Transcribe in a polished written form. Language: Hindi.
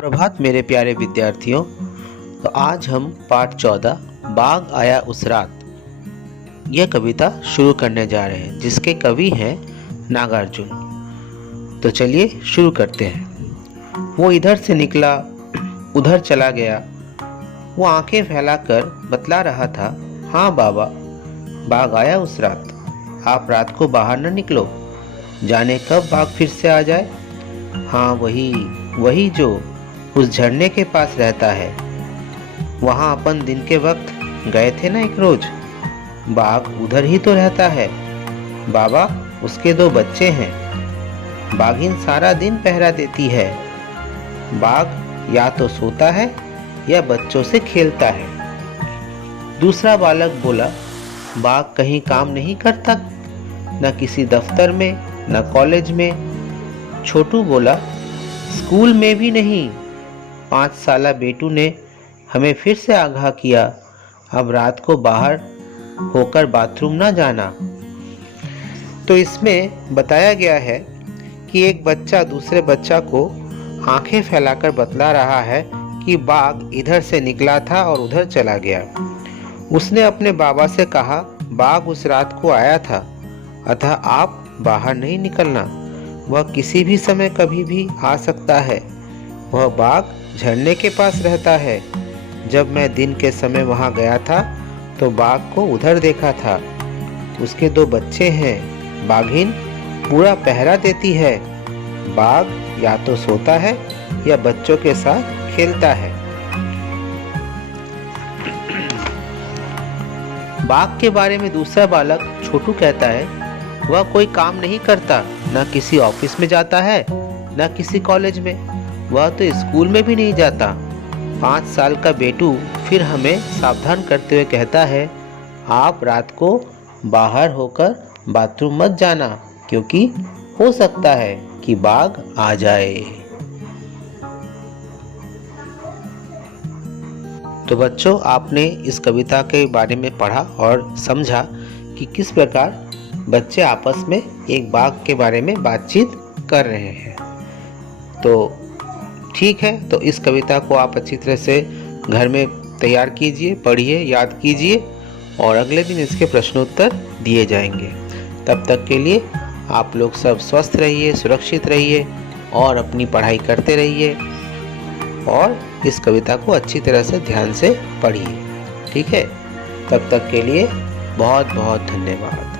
प्रभात मेरे प्यारे विद्यार्थियों। तो आज हम पाठ 14 बाघ आया उस रात यह कविता शुरू करने जा रहे हैं, जिसके कवि हैं नागार्जुन। तो चलिए शुरू करते हैं। वो इधर से निकला, उधर चला गया। वो आंखें फैलाकर बतला रहा था, हाँ बाबा, बाघ आया उस रात। आप रात को बाहर न निकलो, जाने कब बाघ फिर से आ जाए। हाँ, वही जो उस झरने के पास रहता है। वहाँ अपन दिन के वक्त गए थे ना एक रोज। बाघ उधर ही तो रहता है बाबा। उसके 2 बच्चे हैं। बाघिन सारा दिन पहरा देती है। बाघ या तो सोता है या बच्चों से खेलता है। दूसरा बालक बोला, बाघ कहीं काम नहीं करता, न किसी दफ्तर में, न कॉलेज में। छोटू बोला, स्कूल में भी नहीं। 5 साला बेटू ने हमें फिर से आगाह किया, अब रात को बाहर होकर बाथरूम ना जाना। तो इसमें बताया गया है कि एक बच्चा दूसरे बच्चा को आंखें फैलाकर बतला रहा है कि बाघ इधर से निकला था और उधर चला गया। उसने अपने बाबा से कहा, बाघ उस रात को आया था, अतः आप बाहर नहीं निकलना। वह किसी भी समय कभी भी आ सकता है। वह बाघ झरने के पास रहता है। जब मैं दिन के समय वहां गया था तो बाघ को उधर देखा था। उसके 2 बच्चे हैं। बाघिन पूरा पहरा देती है। बाघ या तो सोता है या बच्चों के साथ खेलता है। बाघ के बारे में दूसरा बालक छोटू कहता है, वह कोई काम नहीं करता, न किसी ऑफिस में जाता है, न किसी कॉलेज में। वह तो स्कूल में भी नहीं जाता। 5 साल का बेटू फिर हमें सावधान करते हुए कहता है, आप रात को बाहर होकर बाथरूम मत जाना, क्योंकि हो सकता है कि बाघ आ जाए। तो बच्चों, आपने इस कविता के बारे में पढ़ा और समझा कि किस प्रकार बच्चे आपस में एक बाघ के बारे में बातचीत कर रहे हैं। तो ठीक है, तो इस कविता को आप अच्छी तरह से घर में तैयार कीजिए, पढ़िए, याद कीजिए और अगले दिन इसके प्रश्नोत्तर दिए जाएंगे। तब तक के लिए आप लोग सब स्वस्थ रहिए, सुरक्षित रहिए और अपनी पढ़ाई करते रहिए और इस कविता को अच्छी तरह से ध्यान से पढ़िए। ठीक है, तब तक के लिए बहुत बहुत धन्यवाद।